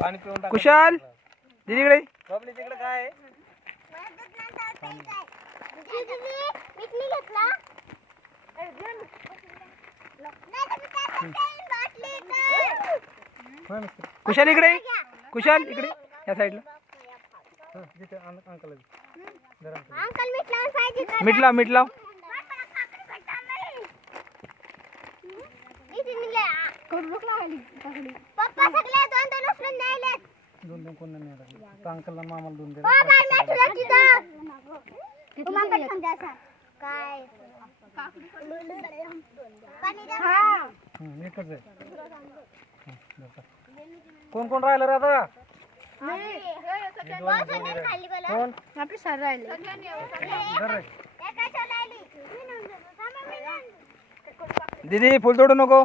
पाणी पिऊन टाक. कुशाल दीदीकडे बबली तिकडे काय आहे? कुशाल इकडे कुशाल इकडे या साईडला अंकल मीठ लाव मीठ लाव दोन कोण नाही अंकलला मामाला दोन दे. एकच आहे. कोण कोण राहिलं रे आता? कोण आपले सर राहिले दीदी फुल तोडू नको.